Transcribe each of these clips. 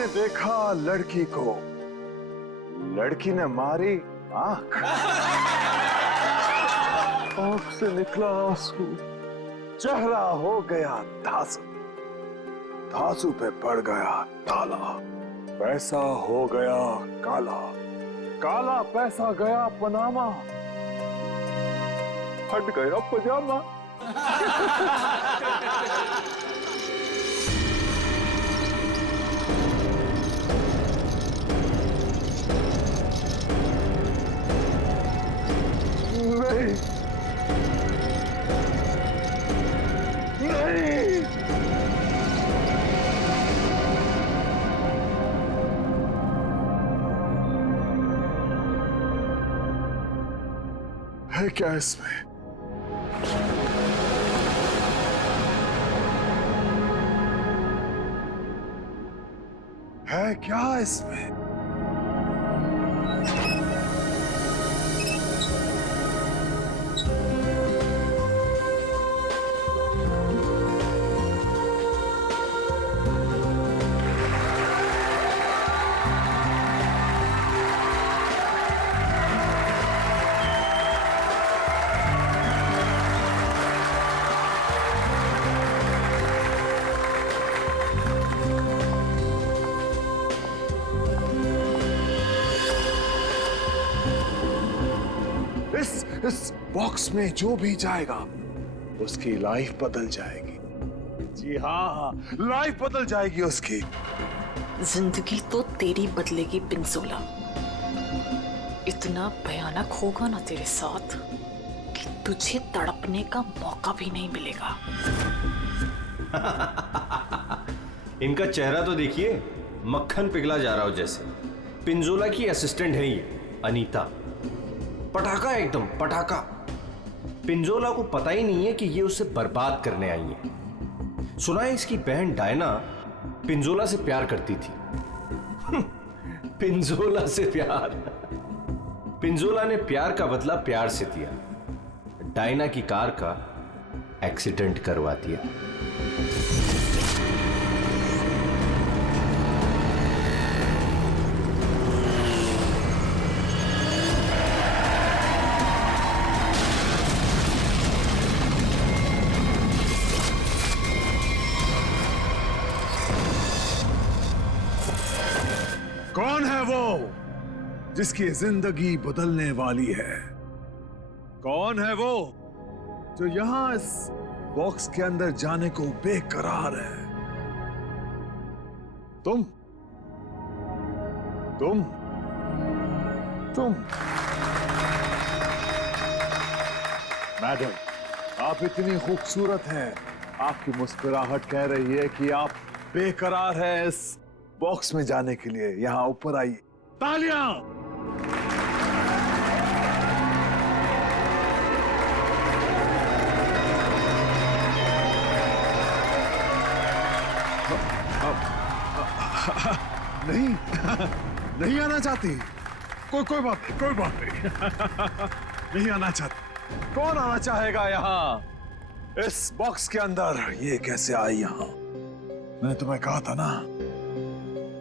ने देखा लड़की को, लड़की ने मारी आंख, आंख से निकला आंसू, चेहरा हो गया धांसू, धांसू पे पड़ गया ताला, पैसा हो गया काला, काला पैसा गया पनामा, फट गया पजामा। नहीं, नहीं, है क्या इसमें? है क्या इसमें? इस बॉक्स में जो भी जाएगा उसकी लाइफ बदल जाएगी। जी हाँ, लाइफ बदल जाएगी उसकी। जिंदगी तो तेरी बदलेगी पिंजोला। इतना भयानक होगा ना तेरे साथ कि तुझे तड़पने का मौका भी नहीं मिलेगा। इनका चेहरा तो देखिए, मक्खन पिघला जा रहा हो जैसे। पिंजोला की असिस्टेंट है ये अनीता, पटाखा एकदम पटाखा। पिंजोला को पता ही नहीं है कि ये उसे बर्बाद करने आई है। सुना है इसकी बहन डायना पिंजोला से प्यार करती थी। पिंजोला से प्यार। पिंजोला ने प्यार का बदला प्यार से दिया, डायना की कार का एक्सीडेंट करवा दिया। कौन है वो जिसकी जिंदगी बदलने वाली है? कौन है वो जो यहां इस बॉक्स के अंदर जाने को बेकरार है? तुम तुम तुम मैडम, आप इतनी खूबसूरत हैं, आपकी मुस्कुराहट कह रही है कि आप बेकरार हैं इस बॉक्स में जाने के लिए। यहां ऊपर आइए। तालियां! नहीं, नहीं आना चाहती? कोई बात नहीं, कोई बात नहीं। नहीं आना चाहती? कौन आना चाहेगा यहां इस बॉक्स के अंदर? ये कैसे आई यहां? मैंने तुम्हें कहा था ना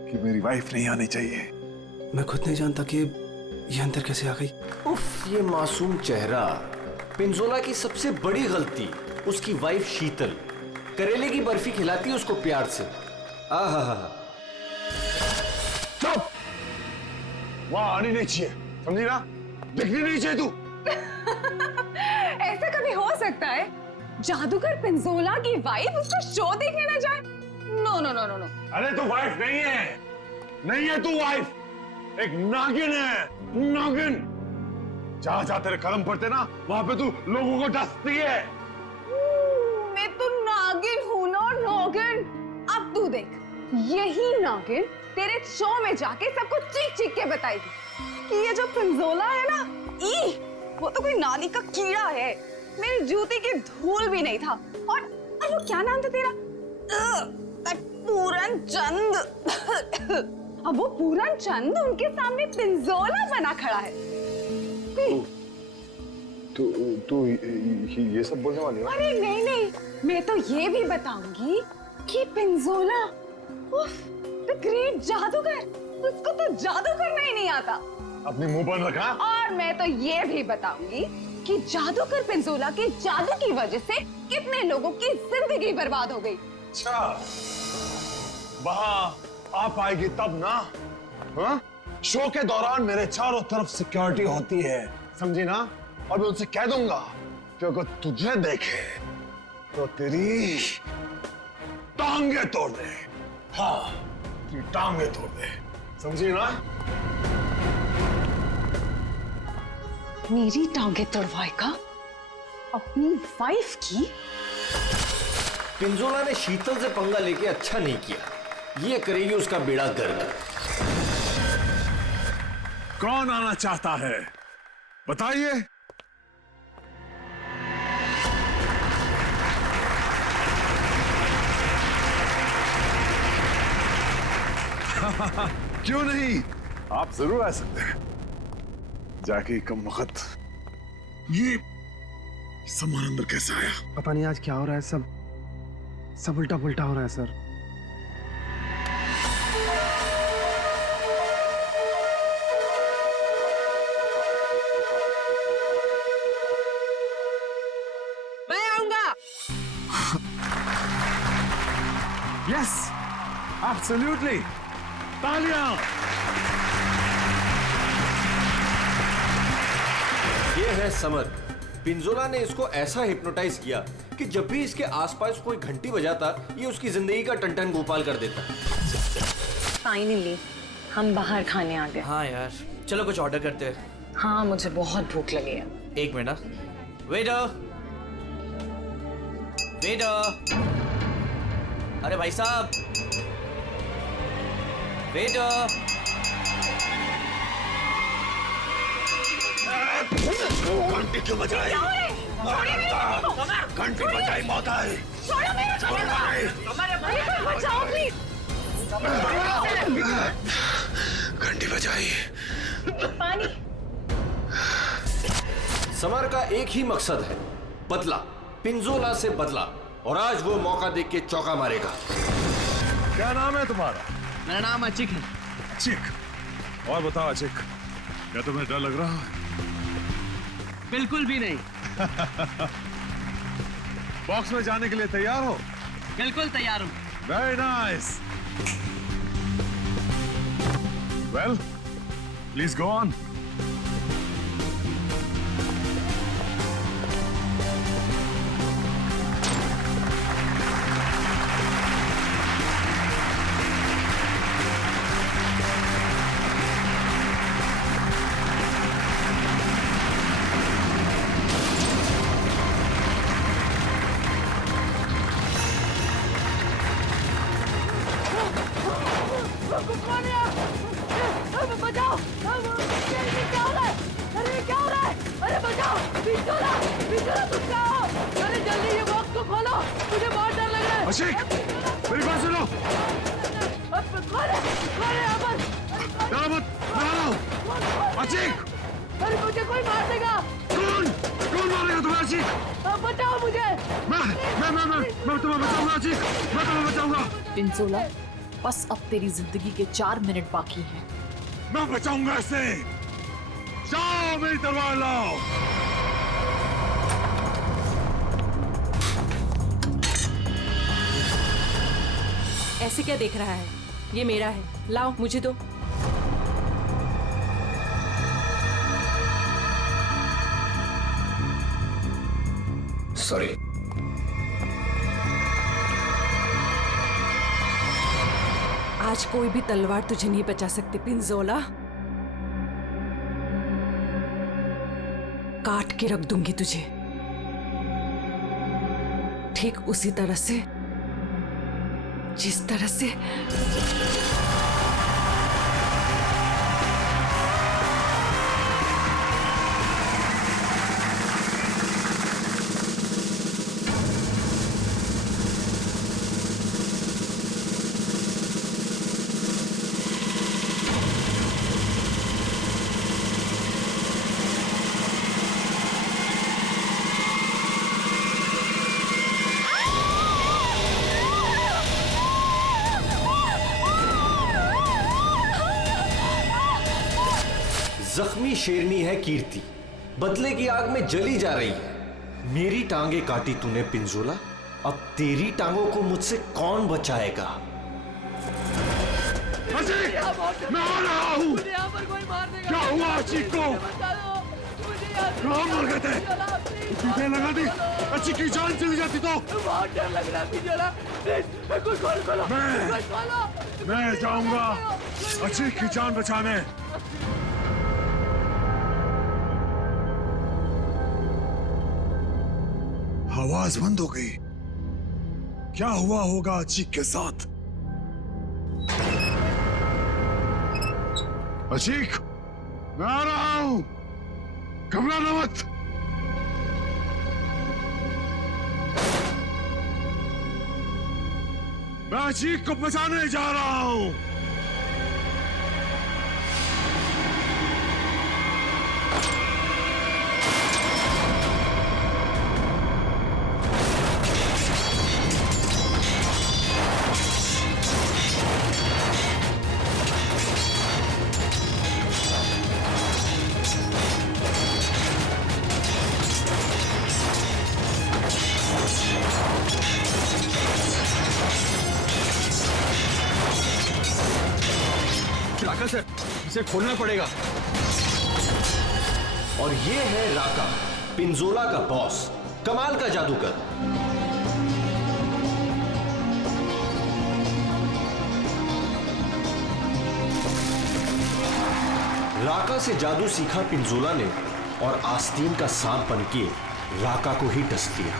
कि मेरी वाइफ नहीं आनी चाहिए। मैं खुद नहीं जानता कि ये अंदर कैसे आ गई। उफ, ये मासूम चेहरा। पिंजोला की सबसे बड़ी गलती उसकी वाइफ शीतल करेले की बर्फी खिलाती है उसको प्यार से। आहा, चुप! वहां आनी नहीं चाहिए, समझी ना? दिखनी नहीं चाहिए तू। ऐसा कभी हो सकता है जादूगर पिंजोला की वाइफ उसका शो देखने ना जाए? No no no no no. अरे तू वाइफ नहीं है, नहीं है तू वाइफ, एक नागिन है, नागिन। जहां जहां तेरे कदम पड़ते ना वहां पे तू लोगों को डसती है। मैं तो नागिन हूं ना, नागिन। अब तू देख, यही नागिन तेरे शो में जाके सबको चीख चीख के बताएगी कि ये जो पिंजोला है ना, वो तो कोई नाली का कीड़ा है, मेरी जूती की धूल भी नहीं था। और वो क्या नाम था तेरा? पूरन चंद। अब वो पूरन चंद उनके सामने पिंजोला बना खड़ा है। तू ये सब बोलने वाली है? अरे नहीं नहीं, मैं तो ये भी बताऊंगी कि पिंजोला द ग्रेट जादूगर, उसको तो जादू करना ही नहीं आता। अपने मुंह पर रखा। और मैं तो ये भी बताऊंगी कि जादूगर पिंजोला के जादू की वजह से कितने लोगों की जिंदगी बर्बाद हो गई। अच्छा, वहाँ आप आएगी तब ना? हाँ? शो के दौरान मेरे चारों तरफ सिक्योरिटी होती है, समझी ना? और मैं उनसे कह दूंगा कि अगर तुझे देखे तो तेरी टांगे तोड़ दे। हाँ, तेरी टांगे तोड़ दे, समझी ना? मेरी टांगे तोड़वाएगा अपनी वाइफ की? पिंजोला ने शीतल से पंगा लेके अच्छा नहीं किया, ये करेगी उसका बेड़ा गर्क। कौन आना चाहता है बताइए। क्यों नहीं, आप जरूर आ सकते हैं। जाके कम वक्त ये सामान अंदर कैसे आया? पता नहीं आज क्या हो रहा है, सब उल्टा पुल्टा हो रहा है सर। मैं आऊंगा। यस, एब्सोल्युटली, तालियां। ये है समर। पिंजोला ने इसको ऐसा हिप्नोटाइज किया कि जब भी इसके आसपास कोई घंटी बजाता, ये उसकी जिंदगी का टन-टन गोपाल कर देता। फाइनली हम बाहर खाने आ गए। हाँ यार, चलो कुछ ऑर्डर करते हैं। हाँ, मुझे बहुत भूख लगी है। एक मिनट। वेटर, वेटर, अरे भाई साहब, वेटर। घंटी क्यों बजाई? घंटी बजाई मौत आई। बचाओ प्लीज। घंटी बजाई। पानी। समर का एक ही मकसद है, बदला, पिंजोला से बदला, और आज वो मौका देख के चौका मारेगा। क्या नाम है तुम्हारा? मेरा नाम अचिक है। चिक। और बताओ अचिक, क्या तुम्हें डर लग रहा है? बिल्कुल भी नहीं। बॉक्स में जाने के लिए तैयार हो? बिल्कुल तैयार हूँ। Very nice. Well, please go on. बचाओ! ये क्या हो रहा है? अरे क्या हो रहा है? अरे बचाओ! पिंजोला! पिंजोला तुम क्या हो? अरे जल्दी ये बॉक्स को खोलो! मुझे बहुत डर लग रहा है। अशिक, मेरी बात सुनो। अब खोले अमन! डरो मत, मैं आ रहा हूँ। अशिक! अरे मुझे कोई मार देगा! कौन मारेगा तुम्हें अशिक? अब बचाओ मुझे! मैं तुम्हें बचाऊंगा अशिक, मैं तुम्हें बचाऊंगा। पिंजोला, बस अब तेरी जिंदगी के 4 मिनट बाकी हैं। मैं बचाऊंगा इसे। जाओ मेरी तलवार लाओ। ऐसे क्या देख रहा है? ये मेरा है, लाओ मुझे दो। सॉरी। आज कोई भी तलवार तुझे नहीं बचा सकती पिंजोला। काट के रख दूंगी तुझे, ठीक उसी तरह से जिस तरह से जख्मी शेरनी है कीर्ति, बदले की आग में जली जा रही है। मेरी टांगे काटी तूने पिंजोला, अब तेरी टांगों को मुझसे कौन बचाएगा? अजीक, मैं आ रहा हूँ। क्या हुआ अजीक को? कहाँ मर गए थे? टूटे लगा दी, अच्छी की जान चली जाती तो। बहुत डर लग रहा है पिंजोला, प्लीज कुछ खोलो। मैं जाऊंगा अच्छी की जान बचाने। आवाज बंद हो गई। क्या हुआ होगा अचीक के साथ? अचीक, मैं आ रहा हूं, घबराना मत। मैं अचीक को बचाने जा रहा हूं। राका सर, इसे खोलना पड़ेगा। और ये है राका, पिंजोला का बॉस, कमाल का जादूगर। राका से जादू सीखा पिंजोला ने और आस्तीन का सांप बनके राका को ही डस दिया।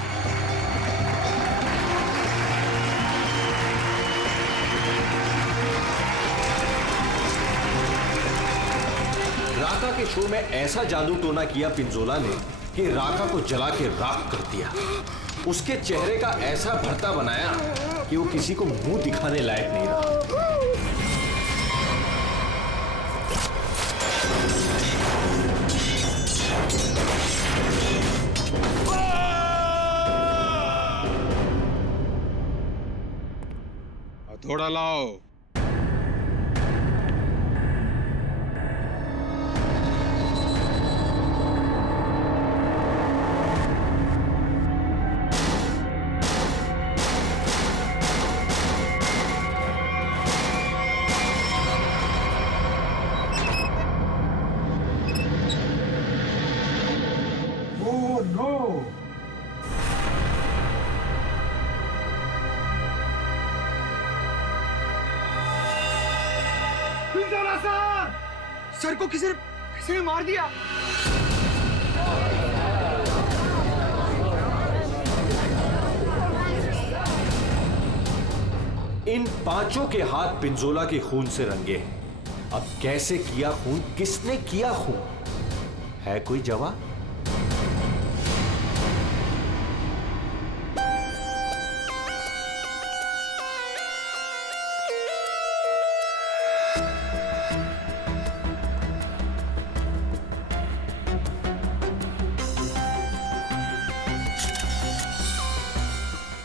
राका के शो में ऐसा जादू टोना किया पिंजोला ने कि राका को जला के राख कर दिया। उसके चेहरे का ऐसा भरता बनाया कि वो किसी को मुंह दिखाने लायक नहीं रहा। हथौड़ा लाओ। सर को किसी ने मार दिया। इन पांचों के हाथ पिंजोला के खून से रंगे हैं। अब कैसे किया खून, किसने किया खून, है कोई जवाब?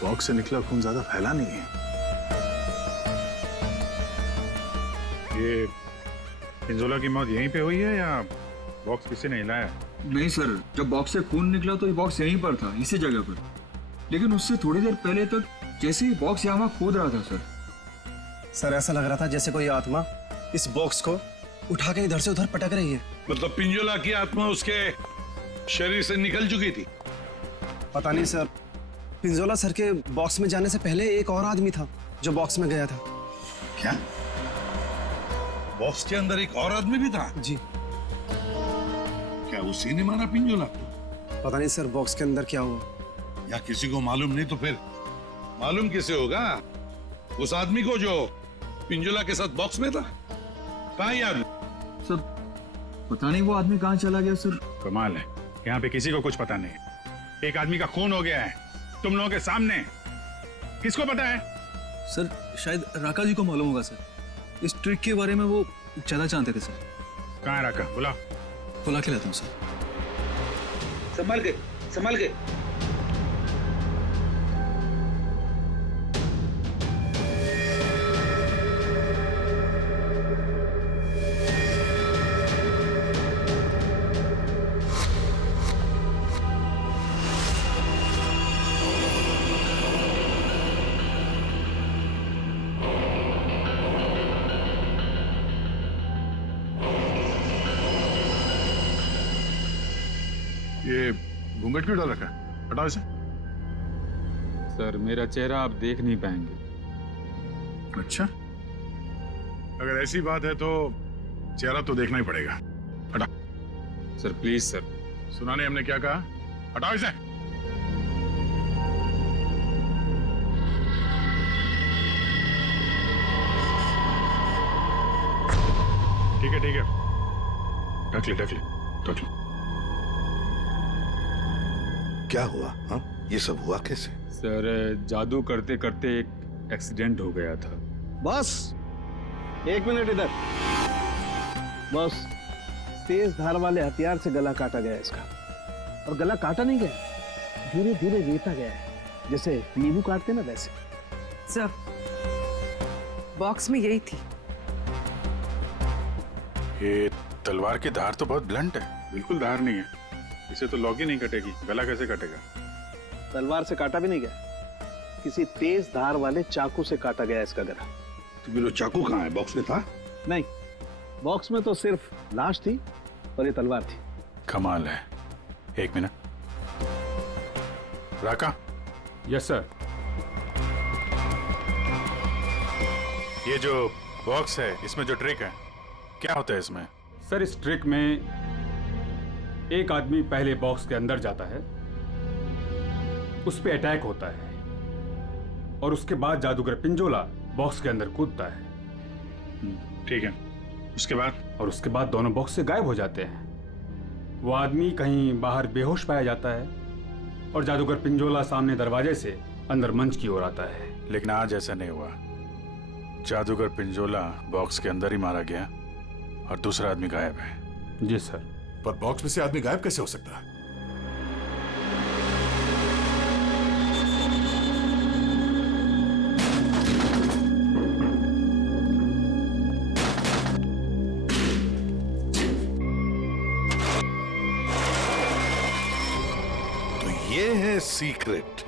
बॉक्स से निकला खून ज्यादा फैला नहीं है। ये पिंजोला की मौत यहीं पे हुई है या बॉक्स किसी ने हिलाया? नहीं सर, जब बॉक्स से खून निकला तो ये बॉक्स यहीं पर था, इसी जगह पर। लेकिन उससे थोड़ी देर पहले तक जैसे ही बॉक्स यहाँ खोद रहा था सर ऐसा लग रहा था जैसे कोई आत्मा इस बॉक्स को उठा के इधर से उधर पटक रही है। मतलब पिंजोला की आत्मा उसके शरीर से निकल चुकी थी? पता नहीं सर, पिंजोला सर के बॉक्स में जाने से पहले एक और आदमी था जो बॉक्स में गया था। क्या बॉक्स के अंदर एक और आदमी भी था? जी। क्या उसी ने मारा पिंजोला? पता नहीं सर बॉक्स के अंदर क्या हुआ। या किसी को मालूम नहीं तो फिर मालूम किसे होगा? उस आदमी को जो पिंजोला के साथ बॉक्स में था। कहाँ ये आदमी? सर पता नहीं वो आदमी कहाँ चला गया सर। कमाल है, यहाँ पे किसी को कुछ पता नहीं। एक आदमी का खून हो गया है तुम लोगों के सामने, किसको पता है? सर शायद राका जी को मालूम होगा सर, इस ट्रिक के बारे में वो ज्यादा जानते थे सर। कहाँ है राका? बुला के लाता हूँ सर। संभल के, संभल के। ये घूंघट क्यों डाल रखा है? हटाओ इसे। सर मेरा चेहरा आप देख नहीं पाएंगे। अच्छा, अगर ऐसी बात है तो चेहरा तो देखना ही पड़ेगा। हटा। Sir please sir. सुना नहीं हमने क्या कहा? हटाओ इसे। ठीक है ठीक है, ढक ले ढक ले ढक ले। क्या हुआ? हाँ, ये सब हुआ कैसे? सर जादू करते करते एक एक्सीडेंट हो गया था। बस 1 मिनट इधर। बस तेज धार वाले हथियार से गला काटा गया इसका, और गला काटा नहीं गया, धीरे धीरे रेता गया है, जैसे नींबू काटते ना वैसे। सर बॉक्स में यही थी। ये तलवार की धार तो बहुत ब्लंट है। बिल्कुल धार नहीं है, इसे तो लॉक ही नहीं कटेगी। गला कैसे कटेगा? तलवार से काटा भी नहीं गया, किसी तेज धार वाले चाकू से काटा गया इसका गला। तो वो चाकू कहाँ है? बॉक्स में था? नहीं, बॉक्स में तो सिर्फ लाश थी और ये तलवार थी। कमाल है। 1 मिनट। राका, यस सर। ये जो बॉक्स है, इसमें जो ट्रिक है, क्या होता है इसमें? सर इस ट्रिक में एक आदमी पहले बॉक्स के अंदर जाता है, उस पे अटैक होता है, और उसके बाद जादूगर पिंजोला बॉक्स के अंदर कूदता है। ठीक है, उसके बाद? और उसके बाद दोनों बॉक्स से गायब हो जाते हैं। वो आदमी कहीं बाहर बेहोश पाया जाता है, और जादूगर पिंजोला सामने दरवाजे से अंदर मंच की ओर आता है। लेकिन आज ऐसा नहीं हुआ। जादूगर पिंजोला बॉक्स के अंदर ही मारा गया और दूसरा आदमी गायब है। जी सर। पर बॉक्स में से आदमी गायब कैसे हो सकता है? तो ये है सीक्रेट।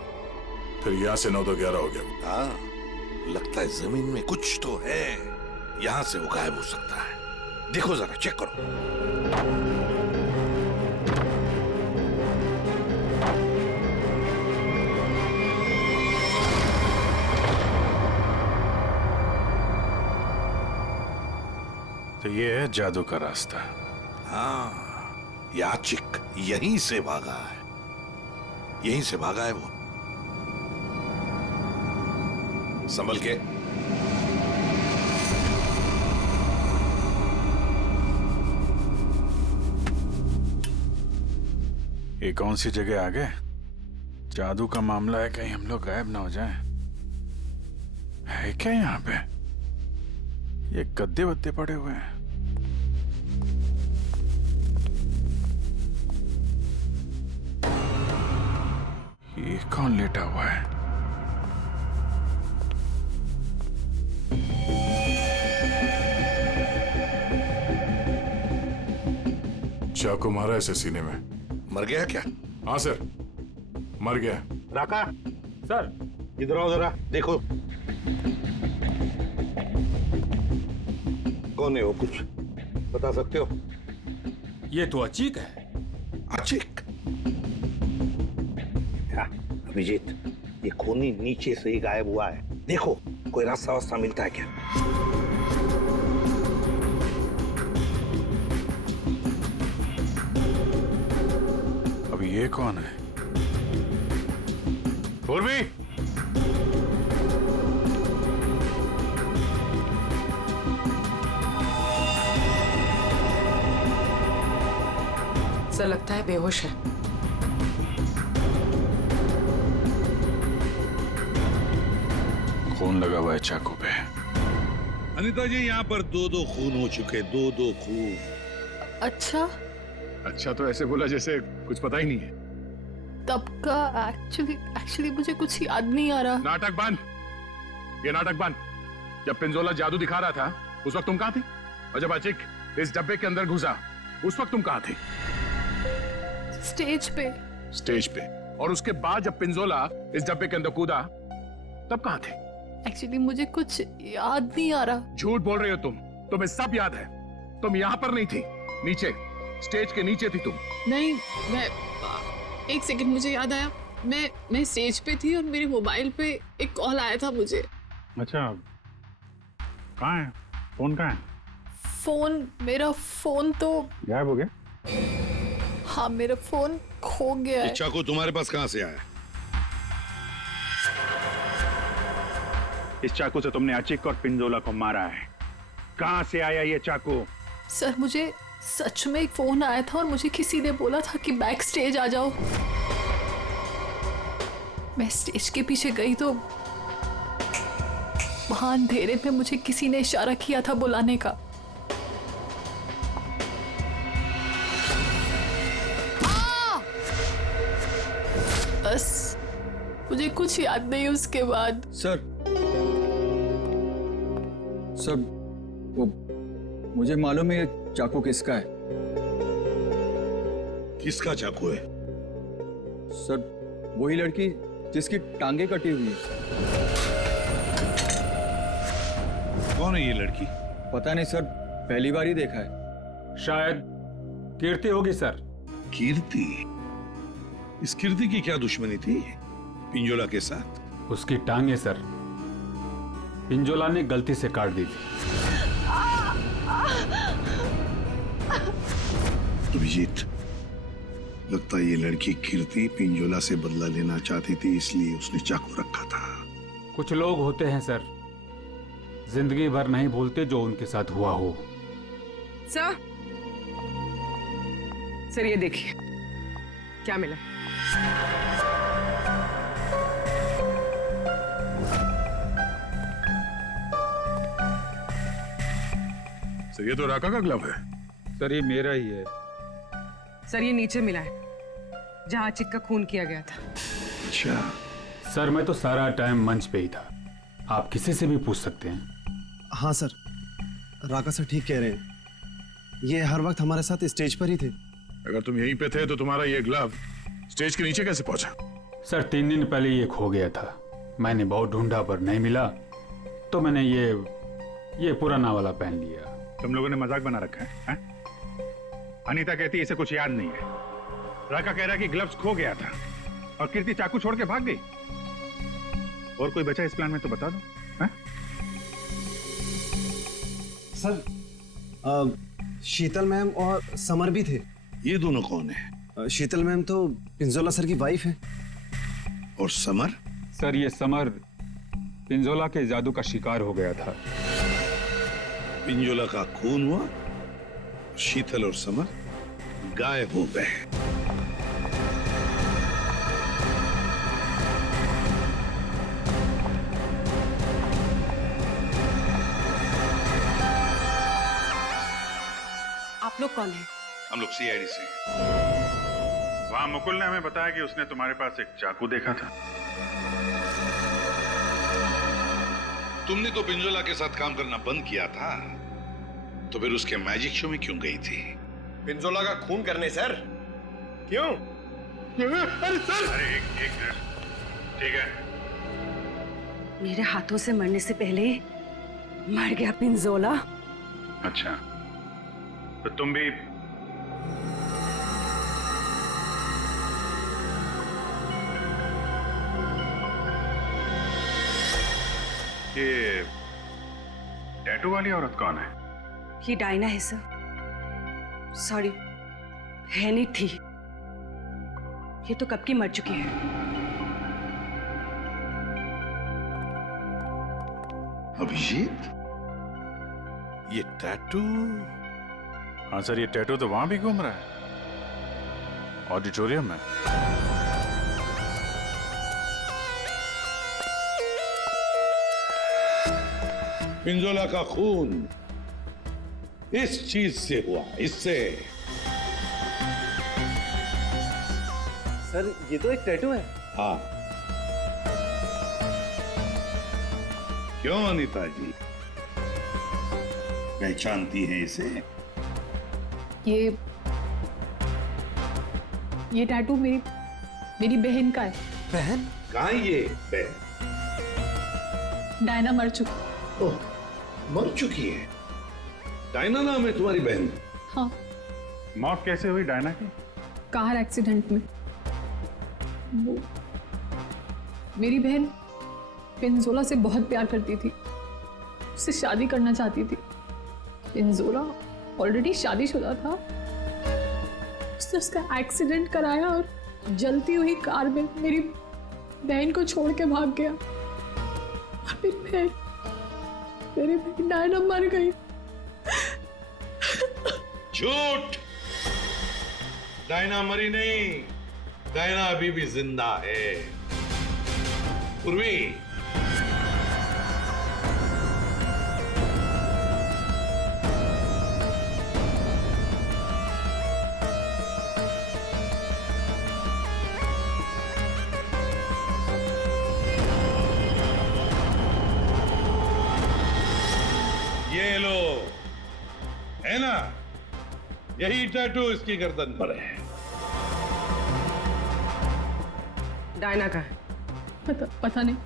फिर यहाँ से 9 तो 11 हो गया। हाँ, लगता है जमीन में कुछ तो है, यहां से वो गायब हो सकता है। देखो जरा, चेक करो। तो ये है जादू का रास्ता। हाँ, याचिक यहीं से भागा है, यहीं से भागा है वो। संभल के। ये कौन सी जगह आ गए? जादू का मामला है, कहीं हम लोग गायब ना हो जाएं। है क्या यहाँ पे? ये गद्दे वद्दे पड़े हुए हैं। ये कौन लेटा हुआ है? चाकू मारा ऐसे सीने में। मर गया क्या? हाँ सर, मर गया। राका, सर इधर आओ जरा, देखो कौन है वो, कुछ बता सकते हो? ये तो अचीक है। अचीक? अभिजीत, ये खूनी नीचे से ही गायब हुआ है। देखो कोई रास्ता वास्ता मिलता है क्या? अब ये कौन है? पूर्वी, सर लगता है बेहोश है। खून लगा हुआ है चाकू पे। अनीता जी, यहाँ पर 2-2 खून हो चुके, 2-2 खून। अच्छा, अच्छा तो ऐसे बोला जैसे कुछ पता ही नहीं है। तब का एक्चुअली मुझे कुछ याद नहीं आ रहा। नाटक बंद, ये नाटक बंद। जब पिंजोला जादू दिखा रहा था उस वक्त तुम कहाँ थी? और जब अचिक इस डब्बे के अंदर घुसा उस वक्त तुम कहाँ थी? स्टेज पे। स्टेज पे। और उसके बाद जब पिंजोला इस डब्बे के अंदर कूदा तब कहाँ थे? एक्चुअली मुझे कुछ याद नहीं आ रहा। झूठ बोल रहे हो तुम, तुम्हें सब याद है। तुम यहाँ पर नहीं थी, नीचे स्टेज के नीचे थी तुम। नहीं, मैं एक सेकंड, मुझे याद आया, मैं स्टेज पे थी और मेरे मोबाइल पे एक कॉल आया था मुझे। अच्छा, कहाँ है फोन? कहाँ है? मेरा फोन तो गायब हो गया? हाँ, मेरा फोन खो गया है। चाकू तुम्हारे पास कहाँ से आया? इस चाकू से तुमने अचिक और पिंजोला को मारा है। कहाँ से आया ये चाकू? सर, मुझे सच में एक फोन आया था और मुझे किसी ने बोला था कि बैक स्टेज आ जाओ। मैं स्टेज के पीछे गई तो वहां अंधेरे में मुझे किसी ने इशारा किया था बुलाने का। बस मुझे कुछ याद नहीं उसके बाद। सर वो मुझे मालूम है ये चाकू किसका है। किसका चाकू है? सर, वही लड़की जिसकी टांगे कटी हुई है। कौन है ये लड़की? पता नहीं सर, पहली बार ही देखा है। शायद कीर्ति होगी सर। कीर्ति? इस कीर्ति की क्या दुश्मनी थी पिंजोला के साथ? उसकी टांगे सर पिंजोला ने गलती से काट दी थी। अभिजीत, लगता है ये लड़की कीर्ति पिंजोला से बदला लेना चाहती थी, इसलिए उसने चाकू रखा था। कुछ लोग होते हैं सर, जिंदगी भर नहीं भूलते जो उनके साथ हुआ हो। सर ये देखिए क्या मिला। सर ये तो राका का ग्लव है। सर ये मेरा ही है। सर ये नीचे मिला है जहां अचिक का खून किया गया था। अच्छा सर, मैं तो सारा टाइम मंच पे ही था, आप किसी से भी पूछ सकते हैं। हाँ सर, राका सर ठीक कह रहे हैं, ये हर वक्त हमारे साथ स्टेज पर ही थे। अगर तुम यहीं पे थे तो तुम्हारा ये ग्लव स्टेज के नीचे कैसे पहुंचा? सर 3 दिन पहले ये खो गया था, मैंने बहुत ढूंढा पर नहीं मिला, तो मैंने ये पुराना वाला पहन लिया। तुम लोगों ने मजाक बना रखा है? अनीता कहती है इसे कुछ याद नहीं है, राका कह रहा है कि ग्लव्स खो गया था और कीर्ति चाकू छोड़ के भाग गई। और कोई बचा इस प्लान में तो बता दो। है? सर शीतल मैम और समर भी थे। ये दोनों कौन है? शीतल मैम तो पिंजोला सर की वाइफ है। और समर? सर ये समर पिंजोला के जादू का शिकार हो गया था। पिंजोला का खून हुआ, शीतल और समर गायब हो गए। आप लोग कौन हैं? हम लोग सीआईडी से। वहां मुकुल ने हमें बताया कि उसने तुम्हारे पास एक चाकू देखा था। तुमने तो पिंजोला के साथ काम करना बंद किया था, तो फिर उसके मैजिक शो में क्यों गई थी? पिंजोला का खून करने सर। क्यों? अरे सर! अरे एक मिनट, ठीक है। मेरे हाथों से मरने से पहले मर गया पिंजोला। अच्छा, तो तुम भी ये टैटू वाली औरत कौन है? ये डायना है सर। सॉरी, है नहीं थी, ये तो कब की मर चुकी है। अभिजीत, ये टैटू? हाँ सर, ये टैटू तो वहां भी घूम रहा है, ऑडिटोरियम में। पिंजोला का खून इस चीज से हुआ, इससे। सर ये तो एक टैटू है। हाँ, क्यों अनीता जी, पहचानती हैं इसे? ये टैटू मेरी बहन का है। बहन? कहाँ ये बहन? डायना मर चुकी। ओह, मर चुकी है? डायना नाम है तुम्हारी बहन? हाँ। मौत कैसे हुई डायना की? कार एक्सीडेंट में। वो मेरी बहन पिंजोला से बहुत प्यार करती थी, उससे शादी करना चाहती थी। पिंजोला ऑलरेडी शादीशुदा था। उसने उसका एक्सीडेंट कराया और जलती हुई कार में मेरी बहन को छोड़ के भाग गया। और मेरी बहन डायना मर गई। झूठ! डायना मरी नहीं, डायना अभी भी जिंदा है। पूर्वी, ये लो, है ना? यही टैटू इसकी गर्दन पर है। डायना का है? पता नहीं।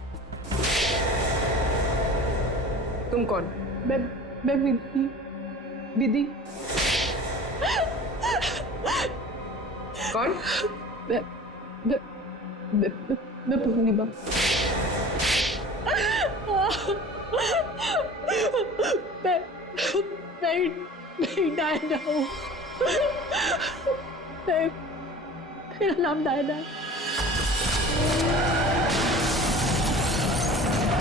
तुम कौन? मैं विधि। कौन? मैं पूर्णिमा। मैं डायना हूँ। मेरा नाम डायना है।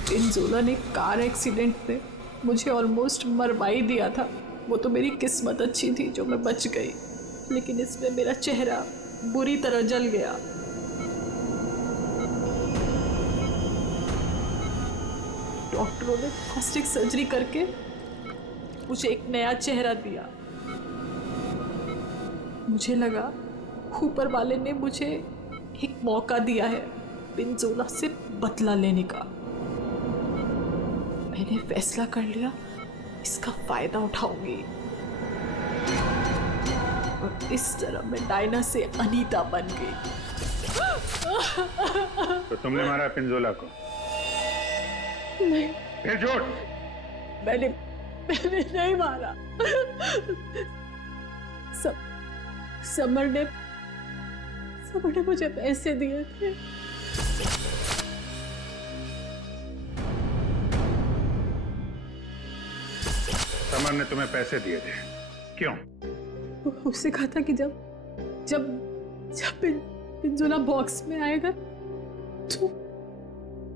पिंजोला ने कार एक्सीडेंट में मुझे ऑलमोस्ट मरवा ही दिया था। वो तो मेरी किस्मत अच्छी थी जो मैं बच गई, लेकिन इसमें मेरा चेहरा बुरी तरह जल गया। डॉक्टरों ने प्लास्टिक सर्जरी करके मुझे एक नया चेहरा दिया। मुझे लगा ऊपर वाले ने मुझे एक मौका दिया है पिंजोला से बदला लेने का। मैंने फैसला कर लिया, इसका फायदा उठाऊंगी और इस तरह मैं डायना से अनीता बन गई। तो तुमने मारा पिंजोला को? नहीं। फिर झूठ! मैंने नहीं मारा। समर ने मुझे पैसे दिए थे। समर ने तुम्हें पैसे दिए थे? क्यों? उससे कहा था कि जब पिंजोला बॉक्स में आएगा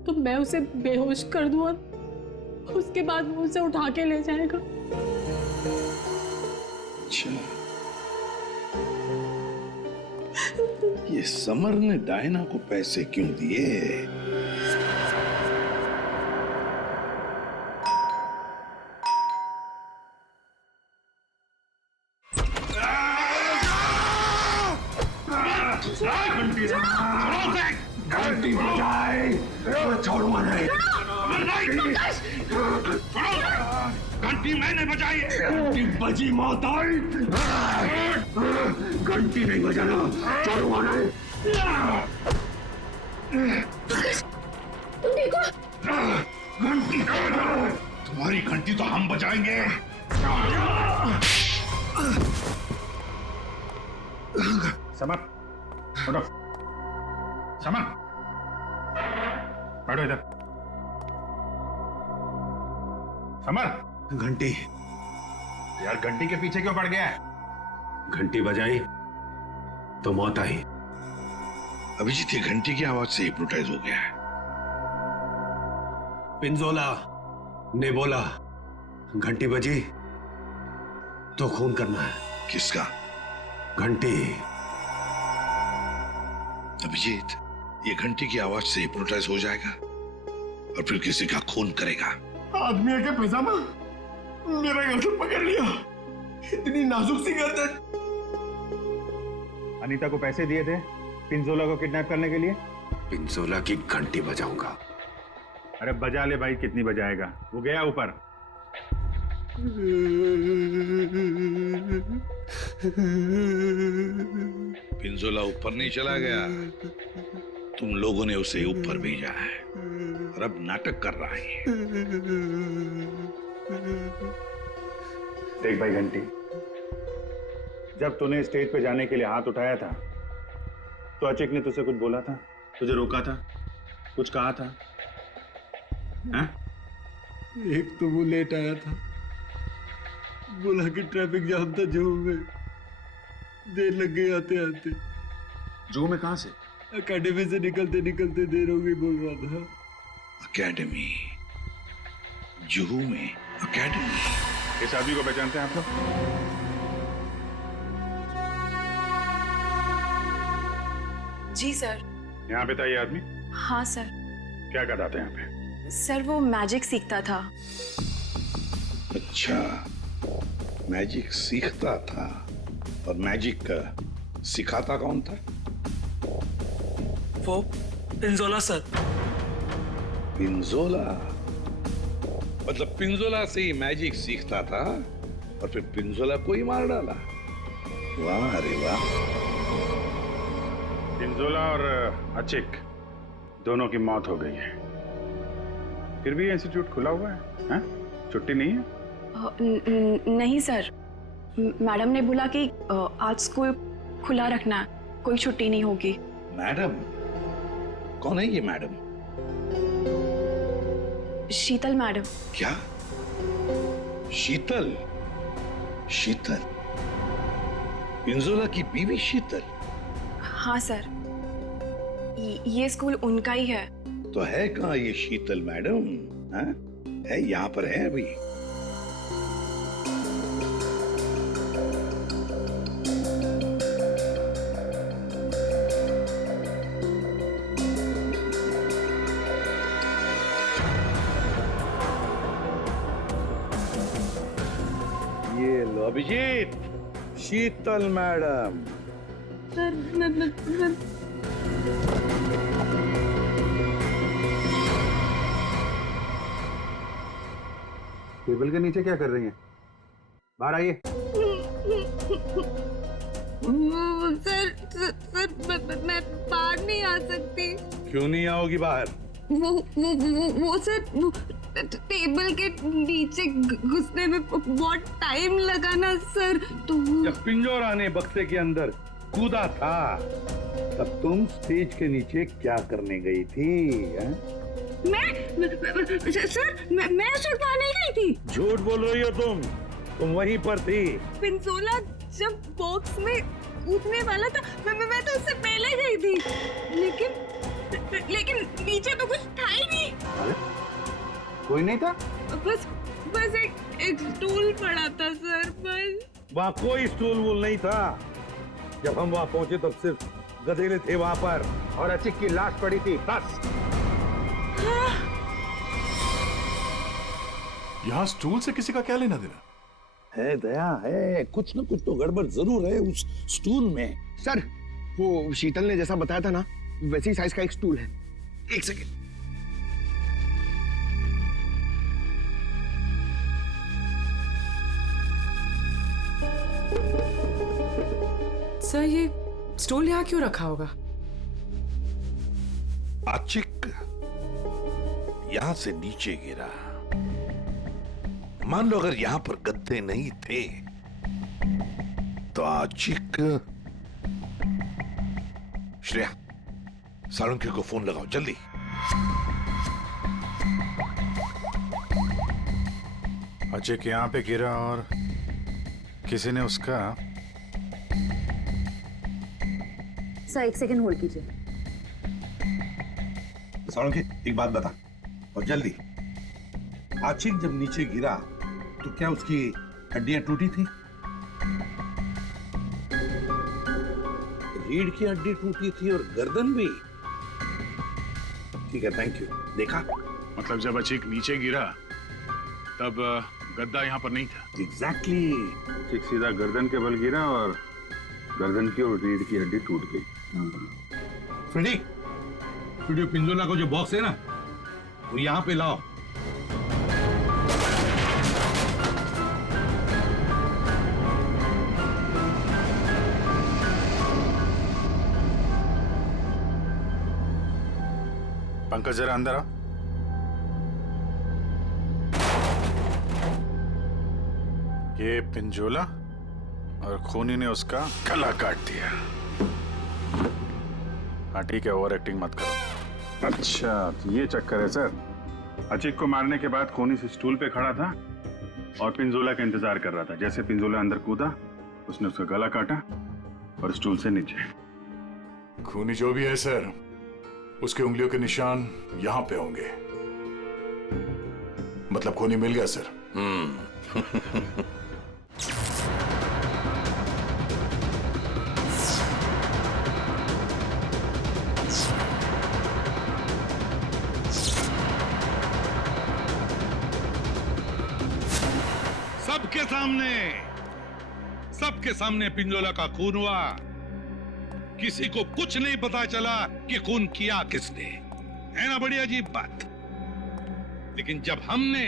तो मैं उसे बेहोश कर दूं और उसके बाद वो उसे उठा के ले जाएगा। अच्छा, ये समर ने डायना को पैसे क्यों दिए? घंटी बजाए, छोड़ूंगा नहीं। घंटी मैंने बजाई। घंटी बजी, मौत आई। घंटी नहीं बजाना, छोड़ूंगा नहीं। घंटी, तुम्हारी घंटी तो हम बजाएंगे। समर, उठो। समर, बैठो इधर। समर, घंटी। यार घंटी के पीछे क्यों पड़ गया है? घंटी बजाई तो मौत आई। अभिजीत ये घंटी की आवाज से हिप्नोटाइज हो गया है। पिंजोला ने बोला घंटी बजी तो खून करना है। किसका? घंटी। अभिजीत ये घंटी की आवाज से हिप्नोटाइज हो जाएगा और फिर किसी का खून करेगा। आदमी के पैजामा मेरा गर्दन पकड़ लिया। इतनी नाजुक सी गर्दन। अनीता को पैसे दिए थे पिंजोला को किडनैप करने के लिए? पिंजोला की घंटी बजाऊंगा। अरे बजा ले भाई, कितनी बजाएगा? वो गया ऊपर। पिंजोला ऊपर नहीं चला गया, तुम लोगों ने उसे ऊपर भेजा है और अब नाटक कर रहा है। देख भाई घंटी, जब तूने स्टेज पे जाने के लिए हाथ उठाया था तो अचिक ने तुझसे कुछ बोला था, तुझे रोका था, कुछ कहा था? हाँ? एक तो वो लेट आया था, बोला कि ट्रैफिक जाम था जुहू में, देर लग गई आते आते। जुहू में कहां से? अकेडमी से निकलते निकलते देर हो गई बोल रहा था। अकेडमी? जुहू में अकेडमी? इस आदमी को पहचानते हैं आप लोग? जी सर। यहाँ पे था ये आदमी? हाँ सर। क्या करता था यहाँ पे? सर वो मैजिक सीखता था। अच्छा, मैजिक सीखता था। और मैजिक सिखाता कौन था? वो पिंजोला सर। पिंजोला? मतलब पिंजोला से ही मैजिक सीखता था और फिर पिंजोला को ही मार डाला? वाह रे वाह। पिंजोला और अचिक दोनों की मौत हो गई है, फिर भी इंस्टीट्यूट खुला हुआ है, हाँ? छुट्टी नहीं है? नहीं सर, मैडम ने बोला कि आज स्कूल खुला रखना है, कोई छुट्टी नहीं होगी। मैडम? कौन है ये मैडम? शीतल मैडम। क्या? शीतल? शीतल? पिंजोला की बीवी शीतल? हाँ सर, ये स्कूल उनका ही है। तो है कहाँ ये शीतल मैडम? हाँ? है यहाँ पर है अभी? ये लो अभिजीत, शीतल मैडम। टेबल के नीचे क्या कर रही हैं? बाहर आइए। सर मैं बाहर नहीं आ सकती। क्यों नहीं आओगी बाहर? वो सर टेबल के नीचे घुसने में बहुत टाइम लगा ना सर, तो जब पिंजोरा ने बक्से के अंदर कूदा था तब तुम स्टेज के नीचे क्या करने गई थी? मैं उस वक्त वहाँ नहीं गई थी। झूठ बोल रही हो तुम वहीं पर थी। पिंजोला जब बॉक्स में कूदने वाला था मैं तो उससे पहले गई थी, लेकिन नीचे तो कुछ था ही नहीं। अरे कोई नहीं था? बस एक स्टूल पड़ा था सर, बस। वहाँ कोई स्टूल वूल नहीं था। जब हम वहाँ पहुंचे तब सिर्फ गधेले थे वहाँ पर और अचिक की लाश पड़ी थी, बस। यहाँ स्टूल से किसी का क्या लेना देना? है दया, है कुछ न कुछ तो गड़बड़ जरूर है उस स्टूल में। सर, वो शीतल ने जैसा बताया था ना, वैसी साइज का एक स्टूल है। एक सेकेंड। सर, ये स्टूल यहाँ क्यों रखा होगा? अचिक यहां से नीचे गिरा। मान लो अगर यहां पर गद्दे नहीं थे तो अचिक। श्रेया, साळुंखे को फोन लगाओ जल्दी। अचिक यहाँ पे गिरा और किसी ने उसका। सर, एक सेकंड होल्ड कीजिए। साळुंखे, एक बात बता और जल्दी। अचिक जब नीचे गिरा तो क्या उसकी हड्डियां टूटी थी? रीढ़ की हड्डी टूटी थी और गर्दन भी। ठीक है, थैंक यू। देखा? मतलब जब अचिक नीचे गिरा तब गद्दा यहाँ पर नहीं था। एग्जैक्टली। अचिक सीधा गर्दन के बल गिरा और गर्दन की और रीढ़ की हड्डी टूट गई। फ्रेडी, पिंजोला को जो बॉक्स है ना, वो यहाँ पे लाओ। पंकज, जरा अंदर आओ। ये पिंजोला और खूनी ने उसका गला काट दिया। हाँ ठीक है, ओवर एक्टिंग मत करो। अच्छा तो ये चक्कर है सर। अचिक को मारने के बाद खूनी से स्टूल पे खड़ा था और पिंजोला का इंतजार कर रहा था। जैसे पिंजोला अंदर कूदा, उसने उसका गला काटा और स्टूल से नीचे। खूनी जो भी है सर, उसके उंगलियों के निशान यहां पे होंगे। मतलब खूनी मिल गया सर। सबके सामने पिंजोला का खून हुआ। किसी को कुछ नहीं पता चला कि खून किया किसने। है ना बड़ी अजीब बात। लेकिन जब हमने,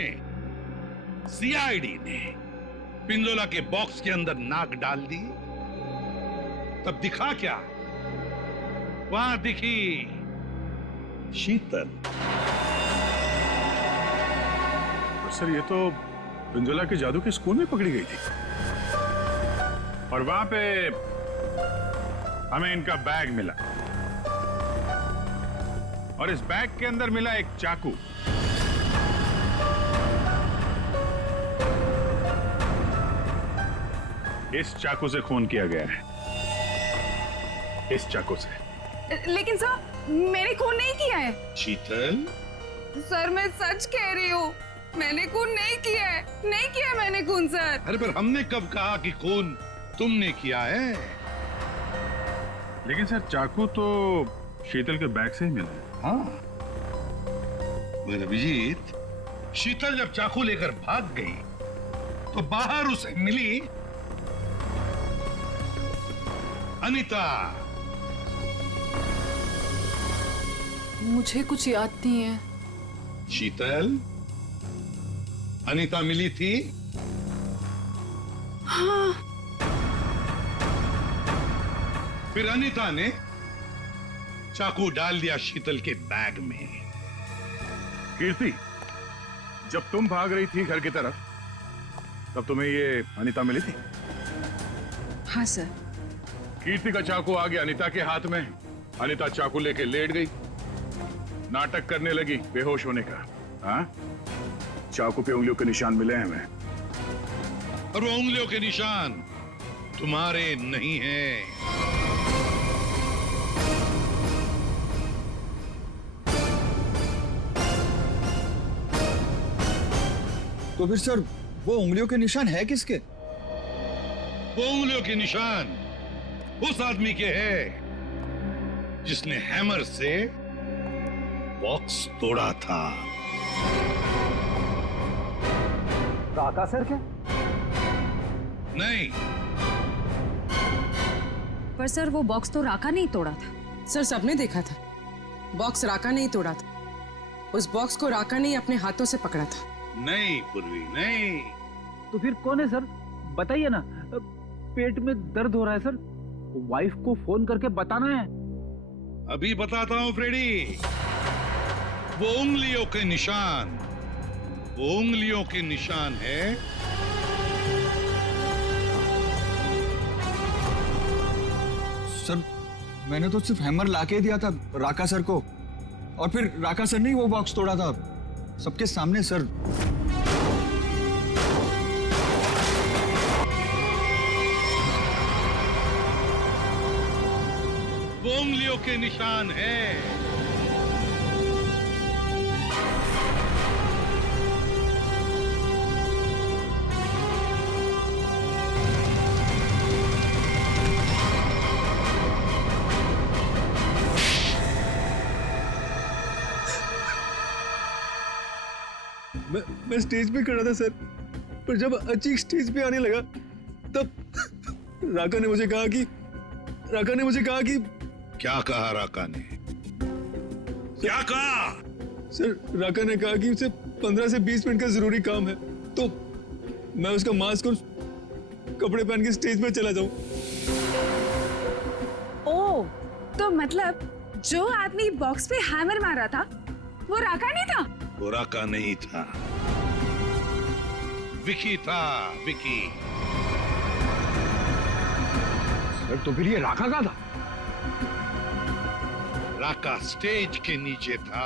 सीआईडी ने पिंजोला के बॉक्स के अंदर नाक डाल दी, तब दिखा क्या? वहां दिखी शीतल। सर ये तो पिंजोला के जादू के स्कूल में पकड़ी गई थी और वहां पे हमें इनका बैग मिला और इस बैग के अंदर मिला एक चाकू। इस चाकू से खून किया गया है, इस चाकू से। लेकिन सर मैंने खून नहीं किया है। शीतल, सर मैं सच कह रही हूँ, मैंने खून नहीं किया है, नहीं किया मैंने खून सर। अरे पर हमने कब कहा कि खून तुमने किया है? लेकिन सर चाकू तो शीतल के बैग से ही मिला है। हाँ मगर अभिजीत, शीतल जब चाकू लेकर भाग गई तो बाहर उसे मिली अनीता। मुझे कुछ याद नहीं है। शीतल, अनीता मिली थी? हाँ। फिर अनीता ने चाकू डाल दिया शीतल के बैग में। कीर्ति, जब तुम भाग रही थी घर की तरफ, तब तुम्हें ये अनीता मिली थी? हाँ सर। कीर्ति का चाकू आ गया अनीता के हाथ में। अनीता चाकू लेके लेट गई, नाटक करने लगी बेहोश होने का। हाँ, चाकू पे उंगलियों के निशान मिले हैं हमें। और वो उंगलियों के निशान तुम्हारे नहीं हैं। तो फिर सर वो उंगलियों के निशान है किसके? वो उंगलियों के निशान उस आदमी के हैं जिसने हैमर से बॉक्स तोड़ा था। राका सर क्या? नहीं। पर सर वो बॉक्स तो राका नहीं तोड़ा था। सर सबने देखा था, बॉक्स राका नहीं तोड़ा था। उस बॉक्स को राका ने अपने हाथों से पकड़ा था। नहीं पूर्वी, नहीं। तो फिर कौन है सर? बताइए ना। पेट में दर्द हो रहा है सर, वाइफ को फोन करके बताना है। अभी बताता हूं फ्रेडी। वो उंगलियों के निशान, वो उंगलियों के निशान है सर। मैंने तो सिर्फ हैमर लाके दिया था राका सर को, और फिर राका सर ने ही वो बॉक्स तोड़ा था सबके सामने सर। वो उंगलियों के निशान है। मैं स्टेज पे खड़ा था सर, पर जब अचीक स्टेज पे आने लगा तब राका ने मुझे कहा कि क्या कहा राका ने? क्या कहा? सर राका ने कहा कि उसे 15 से 20 मिनट का जरूरी काम है, तो मैं उसका मास्क और कपड़े पहन के स्टेज पे चला जाऊं। ओ, तो मतलब जो आदमी बॉक्स पे हैमर मार रहा था वो राका नहीं था? वो राका नहीं था, विकी था, विकी। तो फिर ये राका का था? राका स्टेज के नीचे था,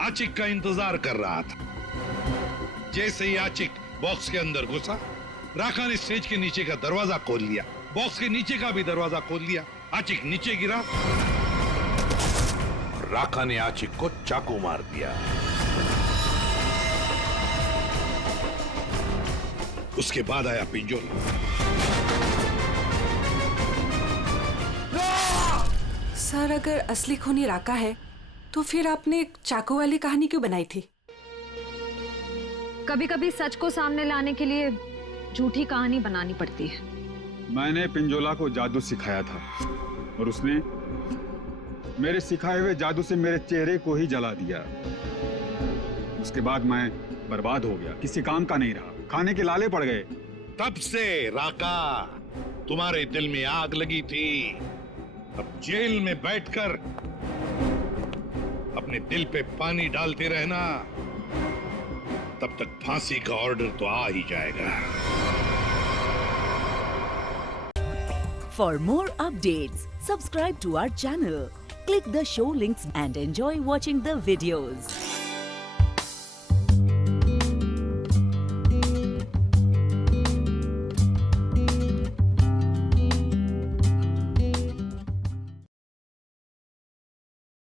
आचिक का इंतजार कर रहा था। जैसे ही आचिक बॉक्स के अंदर घुसा, राका ने स्टेज के नीचे का दरवाजा खोल लिया, बॉक्स के नीचे का भी दरवाजा खोल लिया। आचिक नीचे गिरा, राका ने आचिक को चाकू मार दिया। उसके बाद आया पिंजोला। सर, अगर असली खूनी राका है तो फिर आपने एक चाकू वाली कहानी क्यों बनाई थी? कभी कभी सच को सामने लाने के लिए झूठी कहानी बनानी पड़ती है। मैंने पिंजोला को जादू सिखाया था और उसने मेरे सिखाए हुए जादू से मेरे चेहरे को ही जला दिया। उसके बाद मैं बर्बाद हो गया, किसी काम का नहीं रहा, खाने के लाले पड़ गए। तब से राका तुम्हारे दिल में आग लगी थी। अब जेल में बैठकर अपने दिल पे पानी डालते रहना, तब तक फांसी का ऑर्डर तो आ ही जाएगा। For more updates, subscribe to our channel, click the show links and enjoy watching the videos.